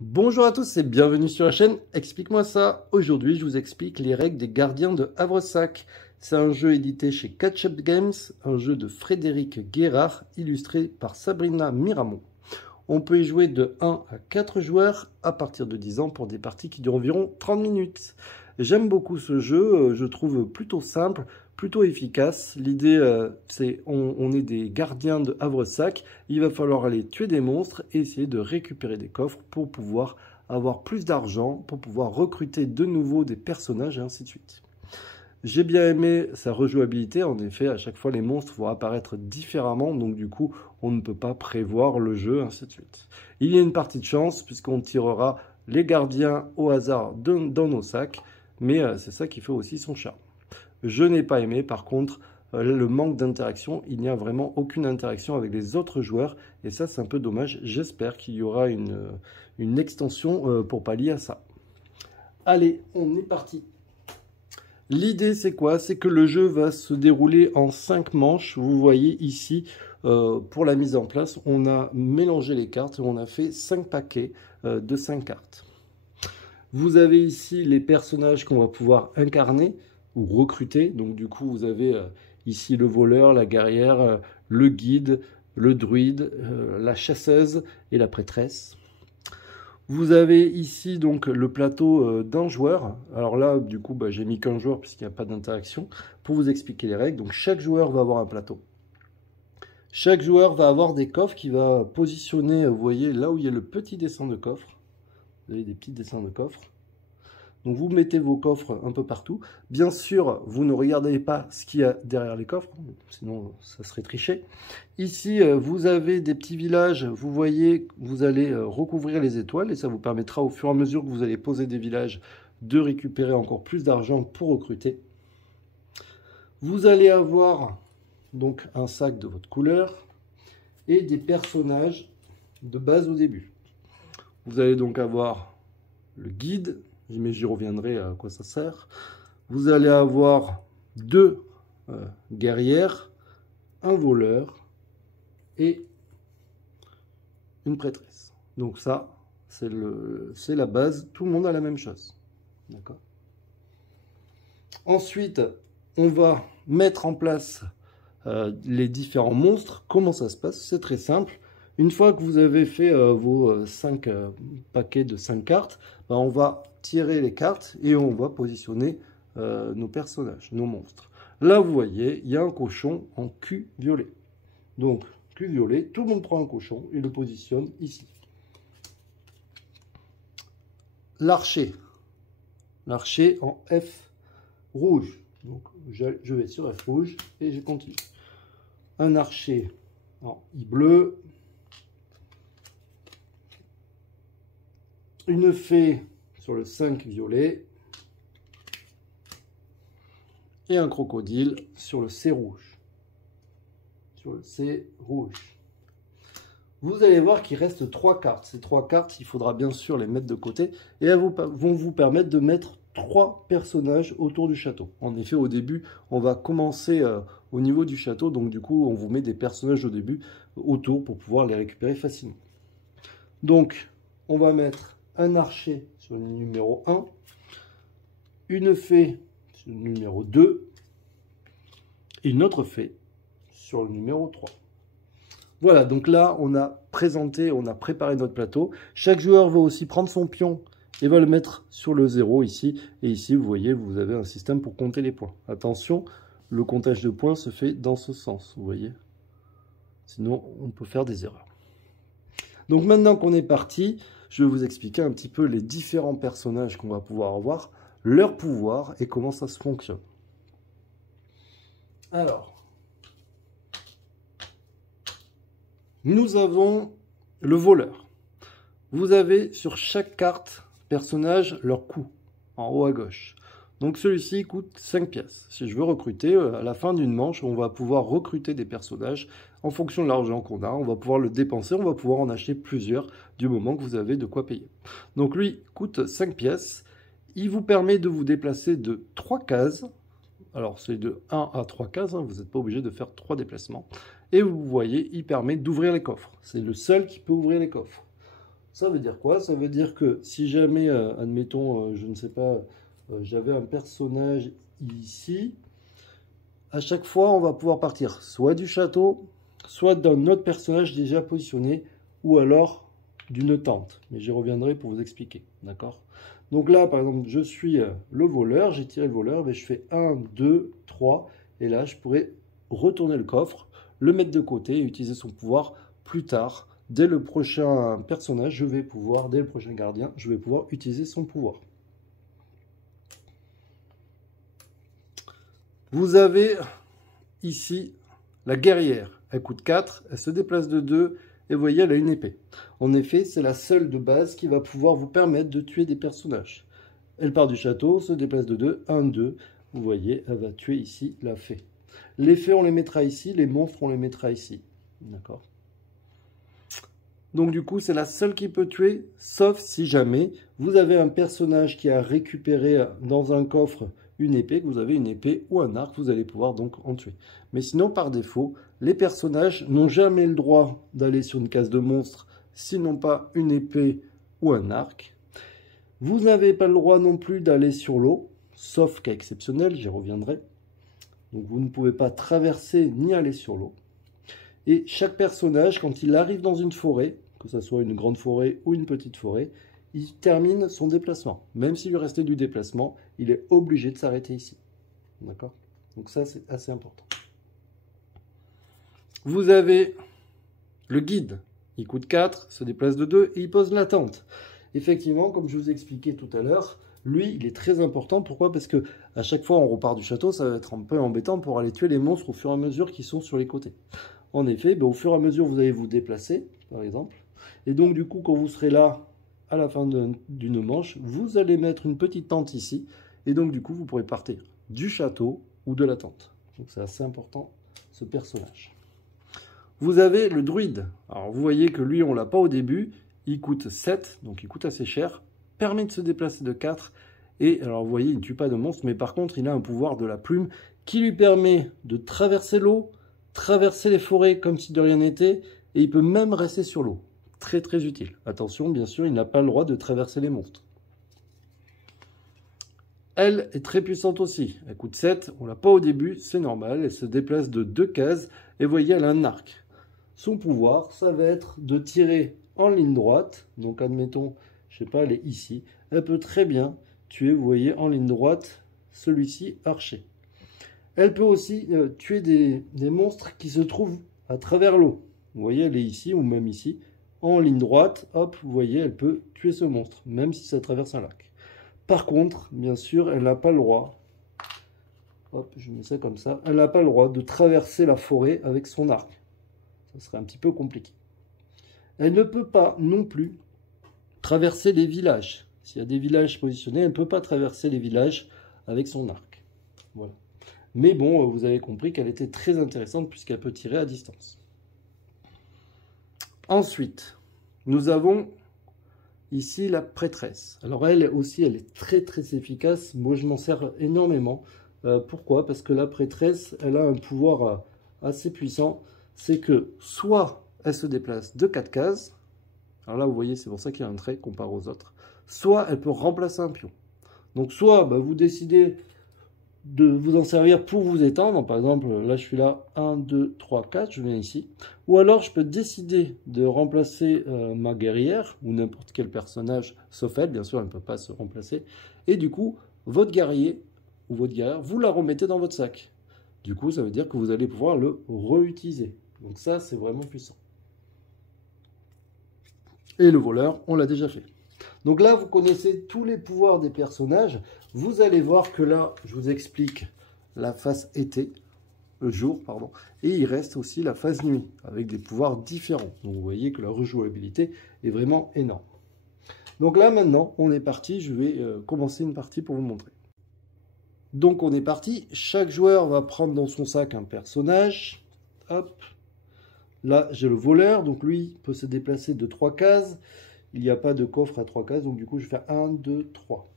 Bonjour à tous et bienvenue sur la chaîne Explique-moi ça. Aujourd'hui, je vous explique les règles des gardiens de Havresac. C'est un jeu édité chez Catch Up Games, un jeu de Frédéric Guérard, illustré par Sabrina Miramont. On peut y jouer de 1 à 4 joueurs à partir de 10 ans pour des parties qui durent environ 30 minutes. J'aime beaucoup ce jeu, je trouve plutôt simple, plutôt efficace. L'idée, c'est on est des gardiens de Havresac. Il va falloir aller tuer des monstres et essayer de récupérer des coffres pour pouvoir avoir plus d'argent, pour pouvoir recruter de nouveau des personnages et ainsi de suite. J'ai bien aimé sa rejouabilité. En effet, à chaque fois, les monstres vont apparaître différemment. Donc, du coup, on ne peut pas prévoir le jeu, ainsi de suite. Il y a une partie de chance puisqu'on tirera les gardiens au hasard dans nos sacs. Mais c'est ça qui fait aussi son charme. Je n'ai pas aimé, par contre, le manque d'interaction. Il n'y a vraiment aucune interaction avec les autres joueurs. Et ça, c'est un peu dommage. J'espère qu'il y aura une extension pour pallier à ça. Allez, on est parti. L'idée, c'est quoi? C'est que le jeu va se dérouler en 5 manches. Vous voyez ici, pour la mise en place, on a mélangé les cartes et on a fait 5 paquets de 5 cartes. Vous avez ici les personnages qu'on va pouvoir incarner ou recruter. Donc du coup, vous avez ici le voleur, la guerrière, le guide, le druide, la chasseuse et la prêtresse. Vous avez ici donc le plateau d'un joueur. Alors là, du coup, j'ai mis qu'un joueur puisqu'il n'y a pas d'interaction. Pour vous expliquer les règles, donc chaque joueur va avoir un plateau. Chaque joueur va avoir des coffres qu'il va positionner, vous voyez, là où il y a le petit dessin de coffre. Vous avez des petits dessins de coffres. Donc vous mettez vos coffres un peu partout. Bien sûr, vous ne regardez pas ce qu'il y a derrière les coffres, sinon ça serait triché. Ici, vous avez des petits villages. Vous voyez, vous allez recouvrir les étoiles et ça vous permettra au fur et à mesure que vous allez poser des villages de récupérer encore plus d'argent pour recruter. Vous allez avoir donc un sac de votre couleur et des personnages de base au début. Vous allez donc avoir le guide, mais j'y reviendrai à quoi ça sert. Vous allez avoir 2 guerrières, un voleur et une prêtresse. Donc ça, c'est la base. Tout le monde a la même chose. D'accord. Ensuite, on va mettre en place les différents monstres. Comment ça se passe? C'est très simple. Une fois que vous avez fait vos 5 paquets de 5 cartes, on va tirer les cartes et on va positionner nos personnages, nos monstres. Là, vous voyez, il y a un cochon en cul violet. Donc, cul violet, tout le monde prend un cochon et le positionne ici. L'archer. L'archer en F rouge. Donc, je vais sur F rouge et je continue. Un archer en I bleu. Une fée sur le 5 violet. Et un crocodile sur le C rouge. Sur le C rouge. Vous allez voir qu'il reste 3 cartes. Ces 3 cartes, il faudra bien sûr les mettre de côté. Et elles vont vous permettre de mettre 3 personnages autour du château. En effet, au début, on va commencer au niveau du château. Donc du coup, on vous met des personnages au début autour pour pouvoir les récupérer facilement. Donc, on va mettre un archer sur le numéro 1, une fée sur le numéro 2 et une autre fée sur le numéro 3. Voilà, donc là, on a préparé notre plateau. Chaque joueur va aussi prendre son pion et va le mettre sur le 0 ici. Et ici, vous voyez, vous avez un système pour compter les points. Attention, le comptage de points se fait dans ce sens, vous voyez. Sinon, on peut faire des erreurs. Donc maintenant qu'on est parti, je vais vous expliquer un petit peu les différents personnages qu'on va pouvoir avoir, leur pouvoir et comment ça se fonctionne. Alors, nous avons le voleur. Vous avez sur chaque carte personnage leur coût, en haut à gauche. Donc celui-ci coûte 5 pièces. Si je veux recruter, à la fin d'une manche, on va pouvoir recruter des personnages en fonction de l'argent qu'on a. On va pouvoir le dépenser, on va pouvoir en acheter plusieurs du moment que vous avez de quoi payer. Donc lui coûte 5 pièces. Il vous permet de vous déplacer de 3 cases. Alors c'est de 1 à 3 cases, hein, vous n'êtes pas obligé de faire 3 déplacements. Et vous voyez, il permet d'ouvrir les coffres. C'est le seul qui peut ouvrir les coffres. Ça veut dire quoi? Ça veut dire que si jamais, admettons, je ne sais pas, j'avais un personnage ici, à chaque fois, on va pouvoir partir soit du château, soit d'un autre personnage déjà positionné, ou alors d'une tente. Mais j'y reviendrai pour vous expliquer, d'accord? Donc là, par exemple, je suis le voleur, j'ai tiré le voleur, mais je fais 1, 2, 3, et là, je pourrais retourner le coffre, le mettre de côté et utiliser son pouvoir plus tard. Dès le prochain personnage, je vais pouvoir, dès le prochain gardien, je vais pouvoir utiliser son pouvoir. Vous avez ici la guerrière. Elle coûte 4, elle se déplace de 2 et vous voyez, elle a une épée. En effet, c'est la seule de base qui va pouvoir vous permettre de tuer des personnages. Elle part du château, se déplace de 2, 1, 2. Vous voyez, elle va tuer ici la fée. Les fées, on les mettra ici, les monstres, on les mettra ici. D'accord? Donc du coup, c'est la seule qui peut tuer, sauf si jamais vous avez un personnage qui a récupéré dans un coffre une épée, que vous avez une épée ou un arc, vous allez pouvoir donc en tuer. Mais sinon, par défaut, les personnages n'ont jamais le droit d'aller sur une case de monstre s'ils n'ont pas une épée ou un arc. Vous n'avez pas le droit non plus d'aller sur l'eau, sauf cas exceptionnel, j'y reviendrai. Donc vous ne pouvez pas traverser ni aller sur l'eau. Et chaque personnage, quand il arrive dans une forêt, que ce soit une grande forêt ou une petite forêt, il termine son déplacement. Même s'il lui restait du déplacement, il est obligé de s'arrêter ici. D'accord? Donc ça, c'est assez important. Vous avez le guide. Il coûte 4, se déplace de 2 et il pose la tente. Effectivement, comme je vous expliquais tout à l'heure, lui, il est très important. Pourquoi? Parce que à chaque fois on repart du château, ça va être un peu embêtant pour aller tuer les monstres au fur et à mesure qui sont sur les côtés. En effet, au fur et à mesure, vous allez vous déplacer, par exemple. Et donc, du coup, quand vous serez là, à la fin d'une manche, vous allez mettre une petite tente ici. Et donc, du coup, vous pourrez partir du château ou de la tente. Donc, c'est assez important, ce personnage. Vous avez le druide. Alors, vous voyez que lui, on ne l'a pas au début. Il coûte 7, donc il coûte assez cher. Permet de se déplacer de 4. Et alors, vous voyez, il ne tue pas de monstre, mais par contre, il a un pouvoir de la plume qui lui permet de traverser l'eau, traverser les forêts comme si de rien n'était, et il peut même rester sur l'eau. Très très utile. Attention, bien sûr, il n'a pas le droit de traverser les monstres. Elle est très puissante aussi. Elle coûte 7, on l'a pas au début, c'est normal. Elle se déplace de 2 cases, et vous voyez, elle a un arc. Son pouvoir, ça va être de tirer en ligne droite. Donc admettons, je sais pas, elle est ici. Elle peut très bien tuer, vous voyez, en ligne droite, celui-ci, archer. Elle peut aussi tuer des monstres qui se trouvent à travers l'eau. Vous voyez, elle est ici ou même ici. En ligne droite, hop, vous voyez, elle peut tuer ce monstre, même si ça traverse un lac. Par contre, bien sûr, elle n'a pas le droit, hop, je mets ça comme ça, elle n'a pas le droit de traverser la forêt avec son arc. Ça serait un petit peu compliqué. Elle ne peut pas non plus traverser les villages. S'il y a des villages positionnés, elle ne peut pas traverser les villages avec son arc. Voilà. Mais bon, vous avez compris qu'elle était très intéressante puisqu'elle peut tirer à distance. Ensuite, nous avons ici la prêtresse. Alors elle aussi, elle est très très efficace. Moi, je m'en sers énormément. Pourquoi? Parce que la prêtresse, elle a un pouvoir assez puissant. C'est que soit elle se déplace de 4 cases. Alors là, vous voyez, c'est pour ça qu'il y a un trait comparé aux autres. Soit elle peut remplacer un pion. Donc soit vous décidez de vous en servir pour vous étendre. Par exemple, là je suis là, 1, 2, 3, 4, je viens ici. Ou alors je peux décider de remplacer ma guerrière, ou n'importe quel personnage, sauf elle, bien sûr elle ne peut pas se remplacer. Et du coup, votre guerrier ou votre guerrière, vous la remettez dans votre sac. Du coup, ça veut dire que vous allez pouvoir le réutiliser. Donc ça, c'est vraiment puissant. Et le voleur, on l'a déjà fait. Donc là, vous connaissez tous les pouvoirs des personnages. Vous allez voir que là, je vous explique la phase été, le jour, pardon, et il reste aussi la phase nuit, avec des pouvoirs différents. Donc vous voyez que la rejouabilité est vraiment énorme. Donc là, maintenant, on est parti. Je vais commencer une partie pour vous montrer. Donc on est parti. Chaque joueur va prendre dans son sac un personnage. Hop. Là, j'ai le voleur. Donc lui peut se déplacer de 3 cases. Il n'y a pas de coffre à 3 cases, donc du coup, je vais faire 1, 2, 3.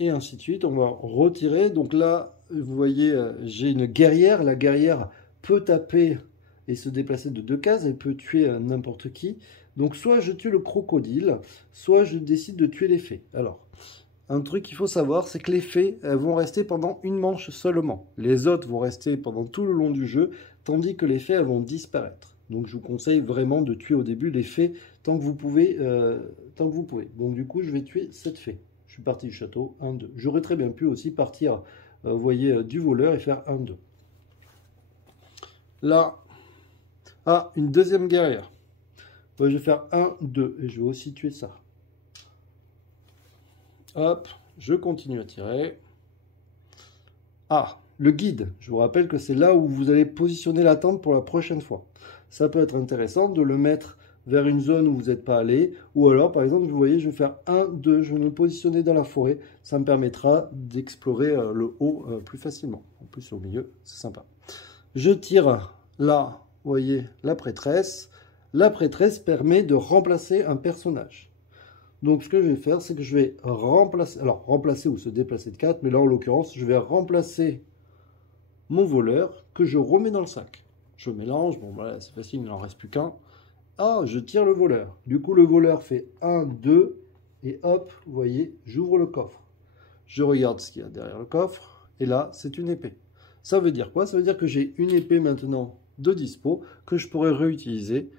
Et ainsi de suite. On va retirer. Donc là, vous voyez, j'ai une guerrière. La guerrière peut taper et se déplacer de 2 cases. Elle peut tuer n'importe qui. Donc soit je tue le crocodile, soit je décide de tuer les fées. Alors, un truc qu'il faut savoir, c'est que les fées elles vont rester pendant une manche seulement. Les autres vont rester pendant tout le long du jeu, tandis que les fées elles vont disparaître. Donc je vous conseille vraiment de tuer au début les fées tant que vous pouvez. Donc du coup, je vais tuer cette fée. Je suis parti du château, 1, 2. J'aurais très bien pu aussi partir, vous voyez, du voleur et faire 1, 2. Là, une deuxième guerrière. Je vais faire 1, 2 et je vais aussi tuer ça. Hop, je continue à tirer. Le guide. Je vous rappelle que c'est là où vous allez positionner la tente pour la prochaine fois. Ça peut être intéressant de le mettre vers une zone où vous n'êtes pas allé. Ou alors, par exemple, vous voyez, je vais faire 1, 2, je vais me positionner dans la forêt. Ça me permettra d'explorer le haut plus facilement. En plus, au milieu, c'est sympa. Je tire là, vous voyez, la prêtresse. La prêtresse permet de remplacer un personnage. Donc ce que je vais faire, c'est que je vais remplacer ou se déplacer de 4, mais là en l'occurrence, je vais remplacer mon voleur que je remets dans le sac. Je mélange, bon voilà, c'est facile, il n'en reste plus qu'un. Je tire le voleur. Du coup, le voleur fait 1, 2, et hop, vous voyez, j'ouvre le coffre. Je regarde ce qu'il y a derrière le coffre, et là, c'est une épée. Ça veut dire quoi? Ça veut dire que j'ai une épée maintenant de dispo que je pourrais réutiliser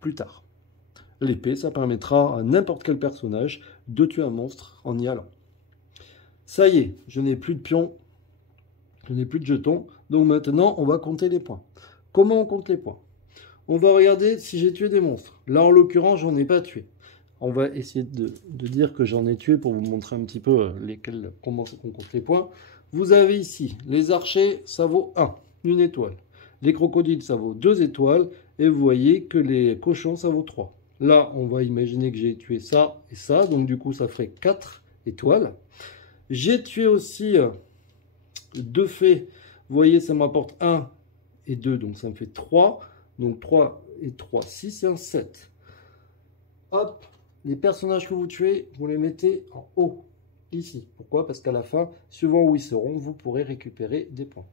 plus tard. L'épée, ça permettra à n'importe quel personnage de tuer un monstre en y allant. Ça y est, je n'ai plus de pions, je n'ai plus de jetons, donc maintenant on va compter les points. Comment on compte les points? On va regarder si j'ai tué des monstres. Là en l'occurrence, j'en ai pas tué. On va essayer de dire que j'en ai tué pour vous montrer un petit peu comment on compte les points. Vous avez ici les archers, ça vaut 1, une étoile. Les crocodiles, ça vaut 2 étoiles. Et vous voyez que les cochons, ça vaut 3. Là, on va imaginer que j'ai tué ça et ça. Donc, du coup, ça ferait 4 étoiles. J'ai tué aussi 2 fées. Vous voyez, ça me rapporte 1 et 2. Donc, ça me fait 3. Donc, 3 et 3, 6 et un 7. Hop, les personnages que vous tuez, vous les mettez en haut, ici. Pourquoi? Parce qu'à la fin, suivant où ils seront, vous pourrez récupérer des points.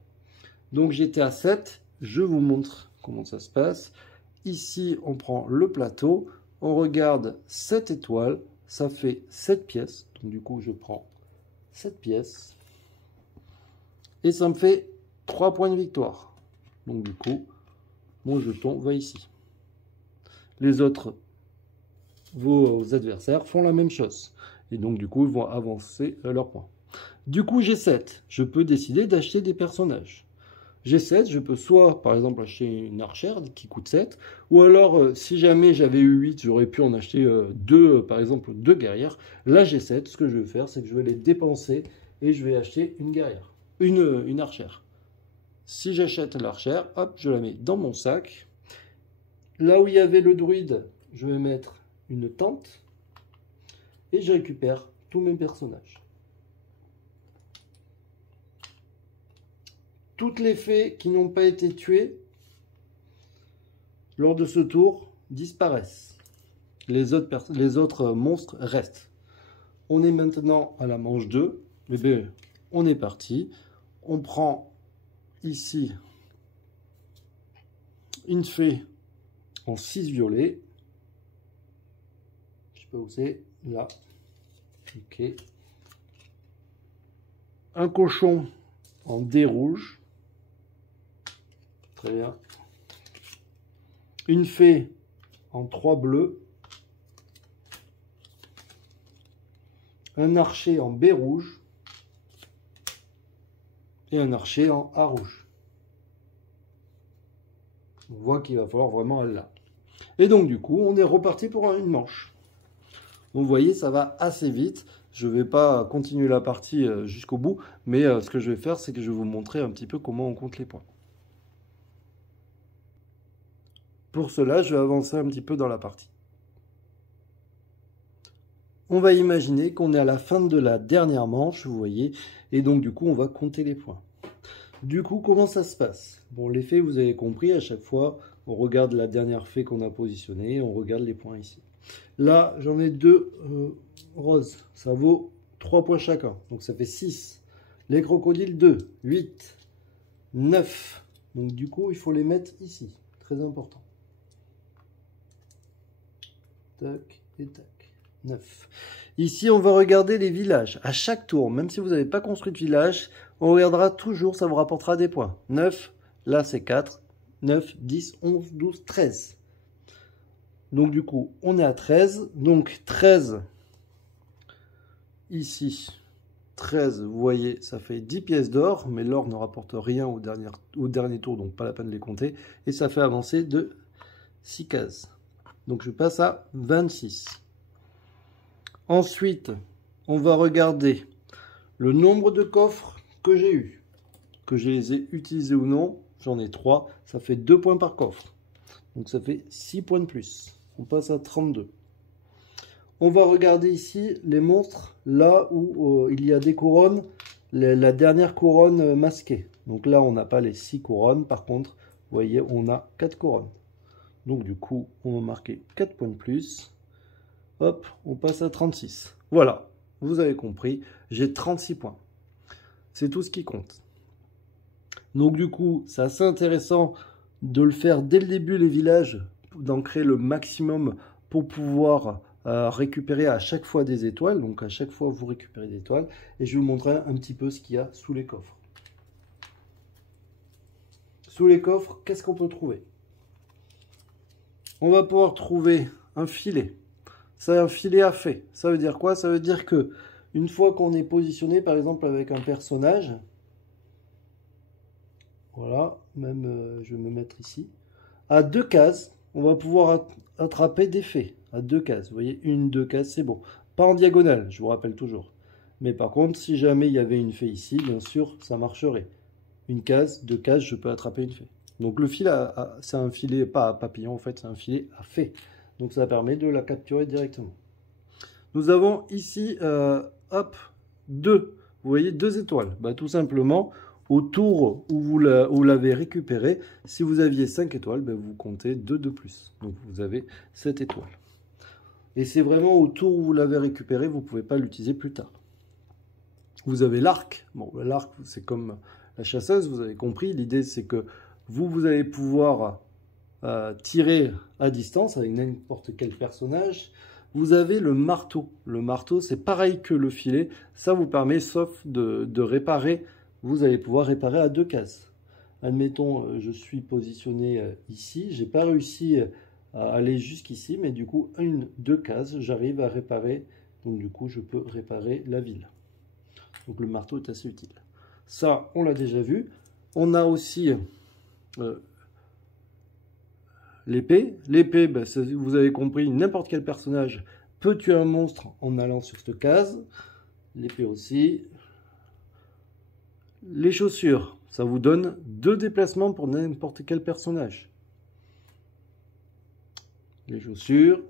Donc, j'étais à 7. Je vous montre comment ça se passe. Ici, on prend le plateau, on regarde 7 étoiles, ça fait 7 pièces. Donc du coup, je prends 7 pièces. Et ça me fait 3 points de victoire. Donc du coup, mon jeton va ici. Les autres, vos adversaires, font la même chose. Et donc du coup, ils vont avancer leurs points. Du coup, j'ai 7. Je peux décider d'acheter des personnages. J'ai 7, je peux soit par exemple acheter une archère qui coûte 7, ou alors si jamais j'avais eu 8, j'aurais pu en acheter 2, par exemple 2 guerrières. Là j'ai 7, ce que je vais faire, c'est que je vais les dépenser et je vais acheter une guerrière, une archère. Si j'achète l'archère, hop, je la mets dans mon sac. Là où il y avait le druide, je vais mettre une tente et je récupère tous mes personnages. Toutes les fées qui n'ont pas été tuées lors de ce tour disparaissent. Les autres monstres restent. On est maintenant à la manche 2. Eh bien, on est parti. On prend ici une fée en 6 violets. Je sais pas où c'est. Là. Ok. Un cochon en dés rouge. Très bien. Une fée en 3 bleus. Un archer en B rouge. Et un archer en A rouge. On voit qu'il va falloir vraiment aller là. Et donc du coup, on est reparti pour une manche. Donc, vous voyez, ça va assez vite. Je ne vais pas continuer la partie jusqu'au bout. Mais ce que je vais faire, c'est que je vais vous montrer un petit peu comment on compte les points. Pour cela, je vais avancer un petit peu dans la partie. On va imaginer qu'on est à la fin de la dernière manche, vous voyez, et donc du coup, on va compter les points. Du coup, comment ça se passe? Bon, les fées, vous avez compris, à chaque fois, on regarde la dernière fée qu'on a positionnée, on regarde les points ici. Là, j'en ai 2 roses, ça vaut 3 points chacun, donc ça fait 6. Les crocodiles, 2, 8, 9. Donc du coup, il faut les mettre ici, très important. tac et tac. 9. Ici, on va regarder les villages. À chaque tour, même si vous n'avez pas construit de village, on regardera toujours, ça vous rapportera des points. 9, là c'est 4, 9, 10, 11, 12, 13. Donc du coup, on est à 13. Donc 13, ici, 13, vous voyez, ça fait 10 pièces d'or, mais l'or ne rapporte rien au dernier tour, donc pas la peine de les compter. Et ça fait avancer de 6 cases. Donc je passe à 26. Ensuite, on va regarder le nombre de coffres que j'ai eu. Que je les ai utilisés ou non, j'en ai 3. Ça fait 2 points par coffre. Donc ça fait 6 points de plus. On passe à 32. On va regarder ici les monstres, là où il y a des couronnes, la dernière couronne masquée. Donc là, on n'a pas les 6 couronnes. Par contre, vous voyez, on a 4 couronnes. Donc du coup, on va marquer 4 points de plus. Hop, on passe à 36. Voilà, vous avez compris, j'ai 36 points. C'est tout ce qui compte. Donc du coup, c'est assez intéressant de le faire dès le début, les villages, d'en créer le maximum pour pouvoir récupérer à chaque fois des étoiles. Donc à chaque fois, vous récupérez des étoiles. Et je vais vous montrer un petit peu ce qu'il y a sous les coffres. Sous les coffres, qu'est-ce qu'on peut trouver? On va pouvoir trouver un filet. C'est un filet à fée. Ça veut dire quoi? Ça veut dire que une fois qu'on est positionné, par exemple avec un personnage, voilà, même je vais me mettre ici, à 2 cases, on va pouvoir attraper des fées. À 2 cases, vous voyez, 1, 2 cases, c'est bon. Pas en diagonale, je vous rappelle toujours. Mais par contre, si jamais il y avait une fée ici, bien sûr, ça marcherait. Une case, 2 cases, je peux attraper une fée. Donc le filet, c'est un filet, pas à papillon en fait, c'est un filet à fée. Donc ça permet de la capturer directement. Nous avons ici, hop, 2. Vous voyez, 2 étoiles. Bah, tout simplement, au tour où vous l'avez récupéré, si vous aviez 5 étoiles, bah, vous comptez 2 de plus. Donc vous avez 7 étoiles. Et c'est vraiment au tour où vous l'avez récupéré, vous ne pouvez pas l'utiliser plus tard. Vous avez l'arc. Bon, l'arc, c'est comme la chasseuse, vous avez compris. L'idée, c'est que vous allez pouvoir tirer à distance avec n'importe quel personnage. Vous avez le marteau. Le marteau, c'est pareil que le filet. Ça vous permet, sauf de réparer, vous allez pouvoir réparer à 2 cases. Admettons, je suis positionné ici. J'ai pas réussi à aller jusqu'ici, mais du coup, 1, 2 cases, j'arrive à réparer. Donc du coup, je peux réparer la ville. Donc le marteau est assez utile. Ça, on l'a déjà vu. On a aussi l'épée. L'épée, ben, vous avez compris, n'importe quel personnage peut tuer un monstre en allant sur cette case. L'épée aussi. Les chaussures, ça vous donne 2 déplacements pour n'importe quel personnage. Les chaussures.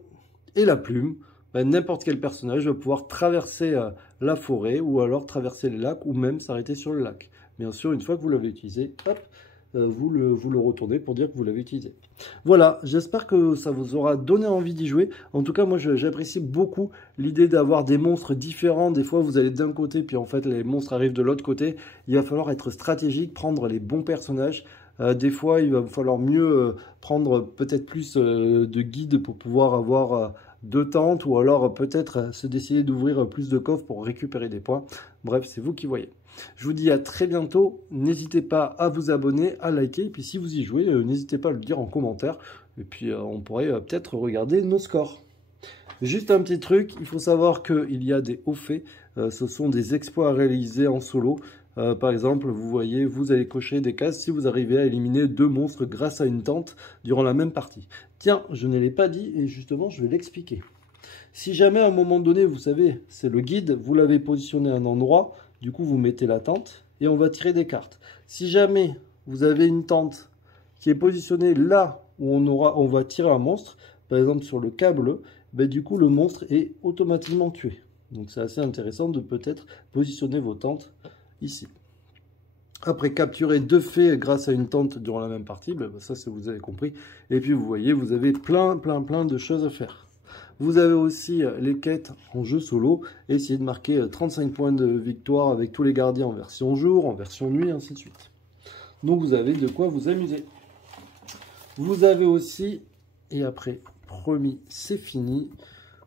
Et la plume, ben, n'importe quel personnage va pouvoir traverser la forêt ou alors traverser les lacs ou même s'arrêter sur le lac. Bien sûr, une fois que vous l'avez utilisé, hop, vous le retournez pour dire que vous l'avez utilisé. Voilà, j'espère que ça vous aura donné envie d'y jouer. En tout cas, moi, j'apprécie beaucoup l'idée d'avoir des monstres différents. Des fois, vous allez d'un côté, puis en fait, les monstres arrivent de l'autre côté. Il va falloir être stratégique, prendre les bons personnages. Des fois, il va falloir mieux prendre peut-être plus de guides pour pouvoir avoir 2 tentes ou alors peut-être se décider d'ouvrir plus de coffres pour récupérer des points. Bref, c'est vous qui voyez. Je vous dis à très bientôt. N'hésitez pas à vous abonner, à liker. Et puis si vous y jouez, n'hésitez pas à le dire en commentaire. Et puis on pourrait peut-être regarder nos scores. Juste un petit truc, il faut savoir qu'il y a des hauts faits. Ce sont des exploits à réaliser en solo. Par exemple, vous voyez, vous allez cocher des cases si vous arrivez à éliminer 2 monstres grâce à une tente durant la même partie. Tiens, je ne l'ai pas dit et justement, je vais l'expliquer. Si jamais à un moment donné, vous savez, c'est le guide, vous l'avez positionné à un endroit, du coup, vous mettez la tente et on va tirer des cartes. Si jamais vous avez une tente qui est positionnée là où on va tirer un monstre, par exemple sur le câble, ben, du coup, le monstre est automatiquement tué. Donc, c'est assez intéressant de peut-être positionner vos tentes ici. Après, capturer 2 fées grâce à une tente durant la même partie, ben, ça, vous avez compris. Et puis, vous voyez, vous avez plein de choses à faire. Vous avez aussi les quêtes en jeu solo. Essayez de marquer 35 points de victoire avec tous les gardiens en version jour, en version nuit, ainsi de suite. Donc, vous avez de quoi vous amuser. Vous avez aussi, et après, promis, c'est fini.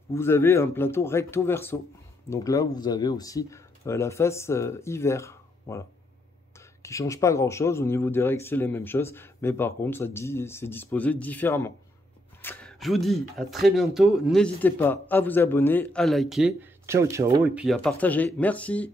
Vous avez un plateau recto verso. Donc là, vous avez aussi la face hiver. Voilà. Qui ne change pas grand chose. Au niveau des règles, c'est les mêmes choses. Mais par contre, c'est disposé différemment. Je vous dis à très bientôt. N'hésitez pas à vous abonner, à liker. Ciao, ciao. Et puis à partager. Merci.